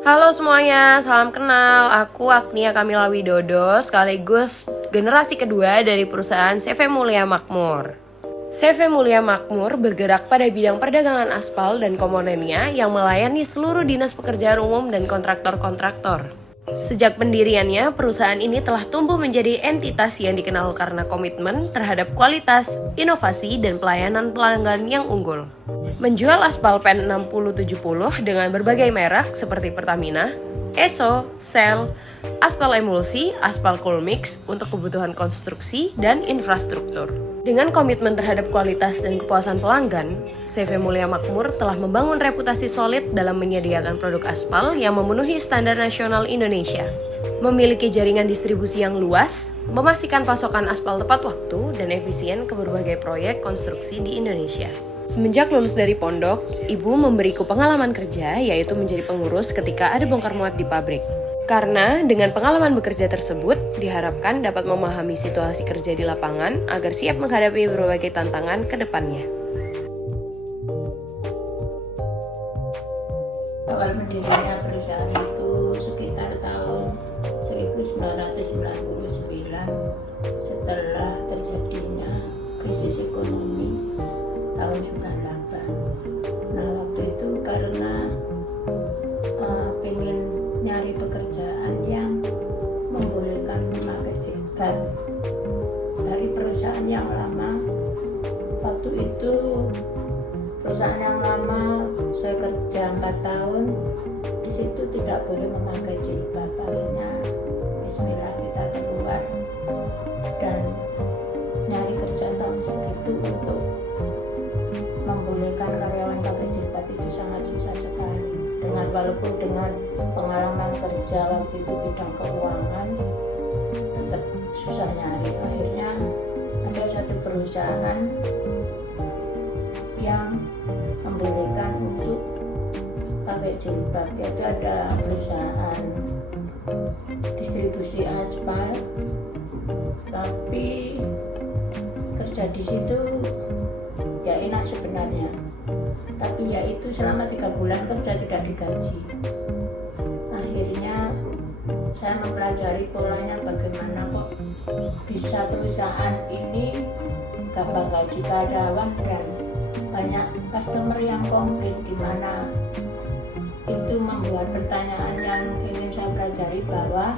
Halo semuanya, salam kenal. Aku Agnia Kamila Widodo, sekaligus generasi kedua dari perusahaan CV Mulia Makmur. CV Mulia Makmur bergerak pada bidang perdagangan aspal dan komponennya yang melayani seluruh dinas pekerjaan umum dan kontraktor-kontraktor. Sejak pendiriannya, perusahaan ini telah tumbuh menjadi entitas yang dikenal karena komitmen terhadap kualitas, inovasi, dan pelayanan pelanggan yang unggul. Menjual aspal PEN 6070 dengan berbagai merek seperti Pertamina, ESO, Shell, aspal emulsi, aspal cool mix untuk kebutuhan konstruksi dan infrastruktur. Dengan komitmen terhadap kualitas dan kepuasan pelanggan, CV Mulia Makmur telah membangun reputasi solid dalam menyediakan produk aspal yang memenuhi standar nasional Indonesia. Memiliki jaringan distribusi yang luas, memastikan pasokan aspal tepat waktu dan efisien ke berbagai proyek konstruksi di Indonesia. Semenjak lulus dari pondok, ibu memberiku pengalaman kerja, yaitu menjadi pengurus ketika ada bongkar muat di pabrik. Karena dengan pengalaman bekerja tersebut, diharapkan dapat memahami situasi kerja di lapangan agar siap menghadapi berbagai tantangan ke depannya. Awal berdirinya perusahaan itu sekitar tahun 1999 setelah terjadinya krisis ekonomi tahun 98. Nah, waktu itu karena pengen nyari pekerjaan yang membolehkan memakai jilbab dari perusahaan yang lama. Waktu itu perusahaan yang lama saya kerja 4 tahun, di situ tidak boleh memakai jilbab. Akhirnya bismillah kita keluar dan nyari kerja tahun segitu untuk membolehkan karyawan pakai jilbab itu sangat susah sekali. Walaupun dengan pengalaman kerja waktu itu bidang keuangan, tetap susah nyari. Akhirnya ada satu perusahaan yang membolehkan untuk pakai jilbab, yaitu ada perusahaan distribusi aspal. Tapi kerja di situ ya enak sebenarnya, tapi ya itu selama 3 bulan kerja tidak digaji. Akhirnya saya mempelajari polanya bagaimana kok bisa perusahaan ini gampang gaji karyawan dan banyak customer yang komplain, di mana itu membuat pertanyaan yang ingin saya pelajari, bahwa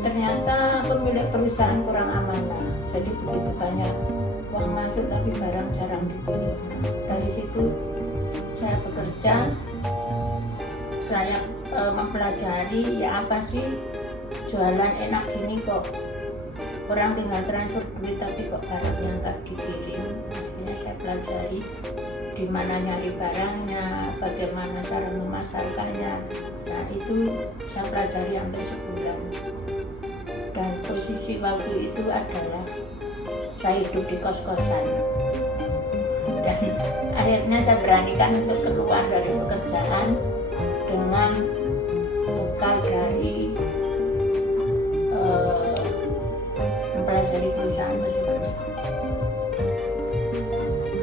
ternyata pemilik perusahaan kurang amanah. Jadi begitu banyak uang masuk tapi barang jarang dikirim. Dari situ saya bekerja, saya mempelajari ya apa sih jualan enak gini kok orang tinggal transfer duit tapi kok barangnya nggak dikirim. Akhirnya saya pelajari di mana nyari barangnya, bagaimana cara memasarkannya. Nah, itu saya pelajari hampir sebulan. Dan posisi waktu itu adalah saya hidup di kos-kosan, dan akhirnya saya beranikan untuk keluar dari pekerjaan dengan bekal dari mempelajari perusahaan tersebut.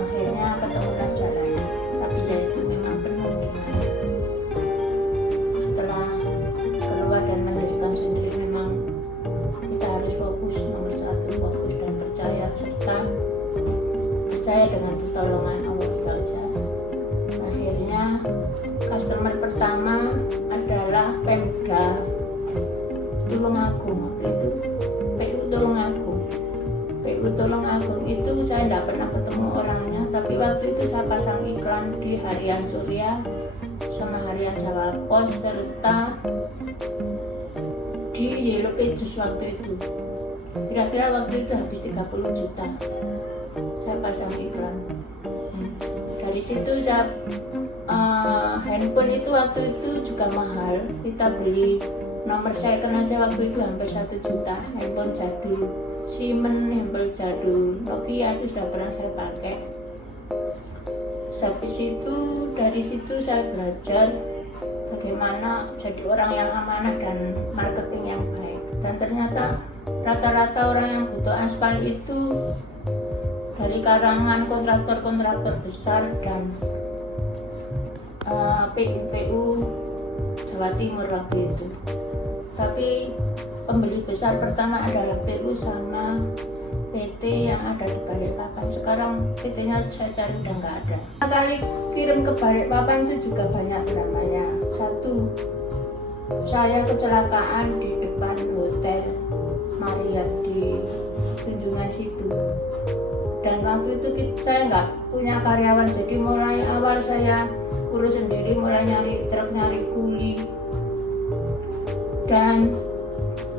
Akhirnya ketemulah jalannya, tapi ya itu memang penuh dengan setelah keluar dan mendirikan sendiri, memang kita harus fokus, nomor satu fokus dan percaya, serta percaya dengan pertolongan Allah saja. Akhirnya customer pertama adalah Pemda Tulungagung. Itu PU Tulungagung. PU Tulungagung itu saya tidak pernah ketemu orangnya, tapi waktu itu saya pasang iklan di Harian Surya sama Harian Jawa Pos serta di Yellow Pages waktu itu. Kira-kira waktu itu habis 30 juta saya pasang iklan. Dari situ saya handphone itu waktu itu juga mahal. Kita beli nomor second aja waktu itu hampir 1 juta. Handphone jadul Siemens, handphone jadul Nokia itu sudah pernah saya pakai. Habis itu dari situ saya belajar bagaimana jadi orang yang amanah dan marketing yang baik. Dan ternyata rata-rata orang yang butuh aspal itu dari kalangan kontraktor-kontraktor besar dan PU Jawa Timur waktu itu. Tapi pembeli besar pertama adalah PU sama PT yang ada di Balikpapan. Sekarang PT-nya saya cari udah nggak ada. Kali kirim ke Balikpapan itu juga banyak dramanya. Satu, saya kecelakaan di depan hotel Marriott di Tunjungan situ. Dan waktu itu saya nggak punya karyawan, jadi mulai awal saya urus sendiri, mulai nyari truk, nyari kuli. Dan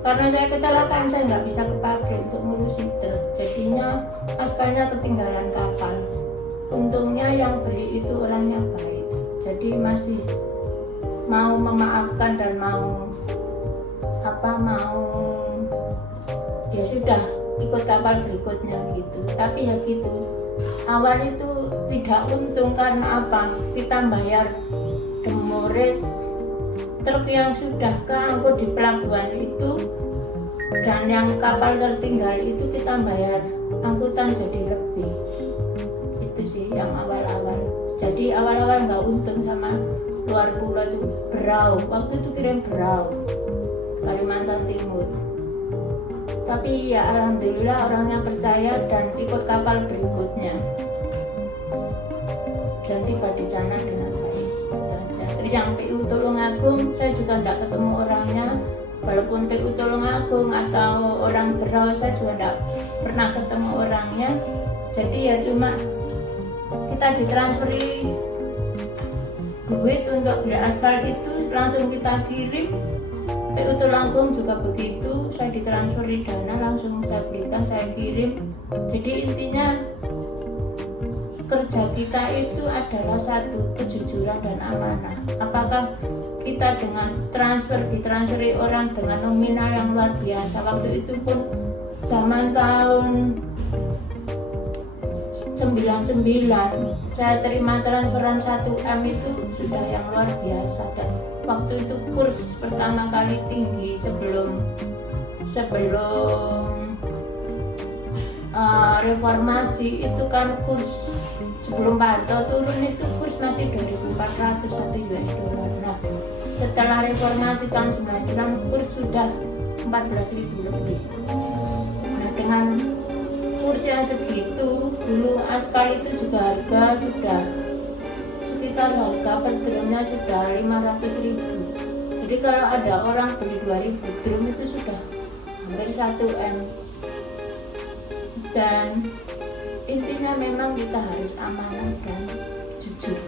karena saya kecelakaan, saya nggak bisa ke pabrik untuk ngurusi truk, jadinya aspalnya ketinggalan kapal. Untungnya yang beli itu orangnya baik, jadi masih mau memaafkan dan mau ya sudah ikut kapal berikutnya gitu. Tapi ya gitu, awal itu tidak untung karena apa? Kita bayar demurrage truk yang sudah keangkut di pelabuhan itu dan yang kapal tertinggal itu kita bayar angkutan jadi lebih. Itu sih yang awal-awal. Jadi awal-awal nggak untung sama luar pulau itu. Berau, waktu itu kirim Berau, Kalimantan Timur. Tapi ya alhamdulillah orangnya percaya dan ikut kapal berikutnya dan tiba di sana dengan baik. Terus yang PU Tulungagung saya juga tidak ketemu orangnya, walaupun PU Tulungagung atau orang Berau saya juga tidak pernah ketemu orangnya. Jadi ya cuma kita ditransferi duit untuk beli aspal itu langsung kita kirim. PU Tulungagung juga begitu, saya ditransferi dana langsung saya belikan, saya kirim. Jadi intinya kerja kita itu adalah satu, kejujuran dan amanah. Apakah kita dengan ditransferi orang dengan nominal yang luar biasa, waktu itu pun zaman tahun 99 saya terima transferan 1M itu sudah yang luar biasa. Dan waktu itu kurs pertama kali tinggi sebelum reformasi itu kan kurs sebelum Pak Harto turun itu kurs masih 2.400 US dollar. Nah setelah reformasi tahun 99 kurs sudah 14.000 lebih. Nah dengan kurs yang segitu, dulu aspal itu juga harga sudah sekitar harga per drumnya sudah 500.000. Jadi kalau ada orang beli 2.000 drum itu sudah hampir 1M. Dan intinya memang kita harus amanah dan jujur,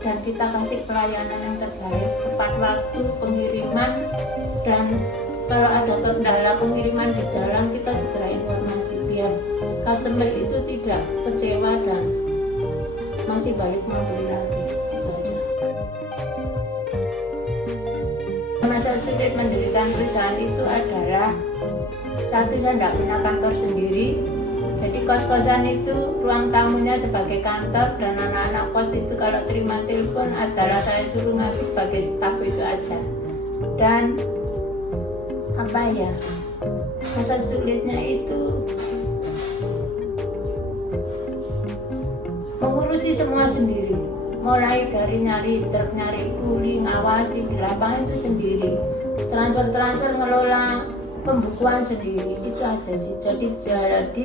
dan kita kasih pelayanan yang terbaik, tepat waktu pengiriman, dan kalau ada kendala pengiriman di jalan kita segera informasi biar customer itu tidak kecewa dan masih balik membeli lagi. Itu aja. Masa sulit mendirikan perusahaan itu adalah satunya tidak punya kantor sendiri. Jadi kos-kosan itu ruang tamunya sebagai kantor, dan anak-anak kos itu kalau terima telepon adalah saya suruh ngaku sebagai staf itu aja. Dan apa ya, masa sulitnya itu mengurusi semua sendiri, mulai dari nyari truk, nyari kuli, ngawasi di lapangan itu sendiri, transfer ngelola pembukuan sendiri, itu aja sih. Jadi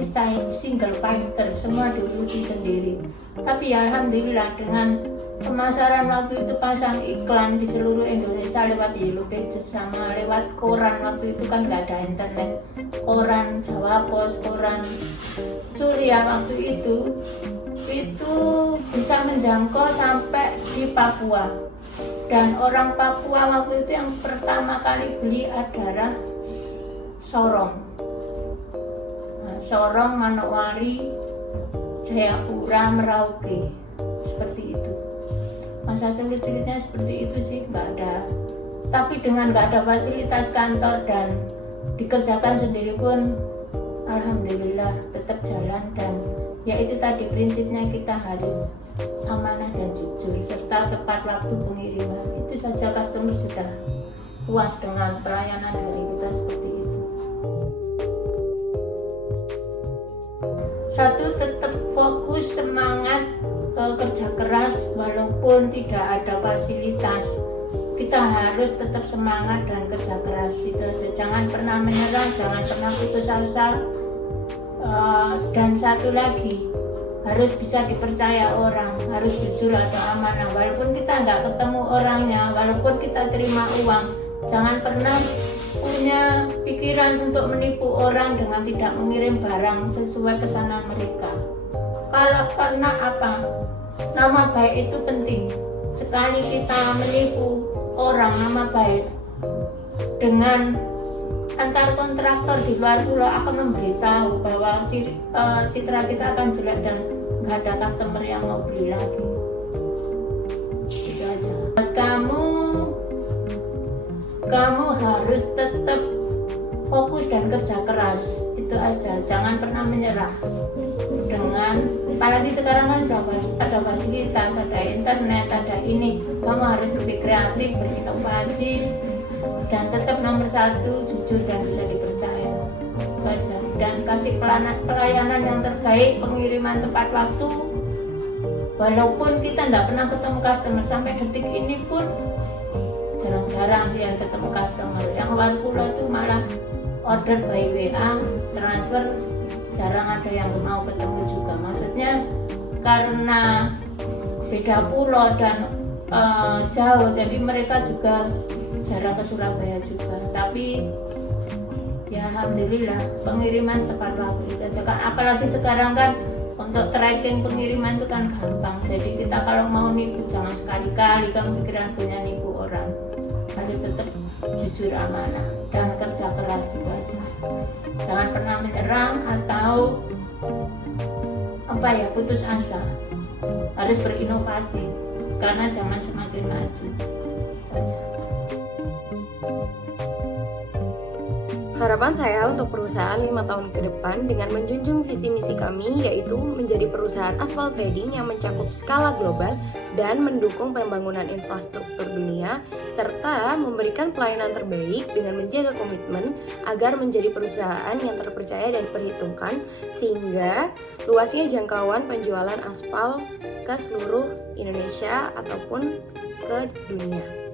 saya single fighter, semua diurusi sendiri. Tapi ya alhamdulillah dengan pemasaran waktu itu pasang iklan di seluruh Indonesia lewat Yellow Pages sama lewat koran. Waktu itu kan nggak ada internet, koran Jawa Pos, koran Surya waktu itu bisa menjangkau sampai di Papua. Dan orang Papua waktu itu yang pertama kali beli adalah Sorong, Sorong, Manokwari, Jayapura, Merauke, seperti itu. Masa sulit-sulitnya seperti itu sih, nggak ada. Tapi dengan nggak ada fasilitas kantor dan dikerjakan sendiri pun alhamdulillah tetap jalan. Dan ya itu tadi prinsipnya, kita harus amanah dan jujur serta tepat waktu pengiriman. Itu saja customer sudah puas dengan pelayanan dari kita seperti itu. Satu, tetap fokus semangat kerja keras walaupun tidak ada fasilitas. Kita harus tetap semangat dan kerja keras, itu aja. Jangan pernah menyerah, jangan pernah putus asa. Dan satu lagi, harus bisa dipercaya orang, harus jujur atau amanah. Walaupun kita nggak ketemu orangnya, walaupun kita terima uang, jangan pernah punya pikiran untuk menipu orang dengan tidak mengirim barang sesuai pesanan mereka. Karena apa? Nama baik itu penting. Sekali kita menipu orang nama baik dengan antar kontraktor di luar pulau akan memberitahu bahwa citra kita akan jelek dan nggak ada customer yang mau beli lagi. Itu aja. Buat kamu harus tetap fokus dan kerja keras, itu aja. Jangan pernah menyerah. Apalagi sekarang kan ada fasilitas, ada internet, ada ini. Kamu harus lebih kreatif, berinovasi, dan tetap nomor satu, jujur dan bisa dipercaya. Baca dan kasih pelayanan yang terbaik, pengiriman tepat waktu. Walaupun kita tidak pernah ketemu customer, sampai detik ini pun jarang-jarang yang ketemu customer. Yang luar pulau itu malah order by WA, transfer, jarang ada yang mau ketemu juga. Maksudnya karena beda pulau dan jauh, jadi mereka juga jarang ke Surabaya juga. Tapi ya alhamdulillah pengiriman tepat waktu itu aja kan. Apalagi sekarang kan untuk tracking pengiriman itu kan gampang. Jadi kita kalau mau nipu jangan sekali-kali kamu pikiran punya nipu orang. Harus tetap jujur, amanah dan kerja keras, itu aja. Jangan pernah menyerang atau putus asa. Harus berinovasi karena zaman semakin maju. Itu aja. Harapan saya untuk perusahaan 5 tahun ke depan dengan menjunjung visi misi kami, yaitu menjadi perusahaan aspal trading yang mencakup skala global dan mendukung pembangunan infrastruktur dunia, serta memberikan pelayanan terbaik dengan menjaga komitmen agar menjadi perusahaan yang terpercaya dan diperhitungkan, sehingga luasnya jangkauan penjualan aspal ke seluruh Indonesia ataupun ke dunia.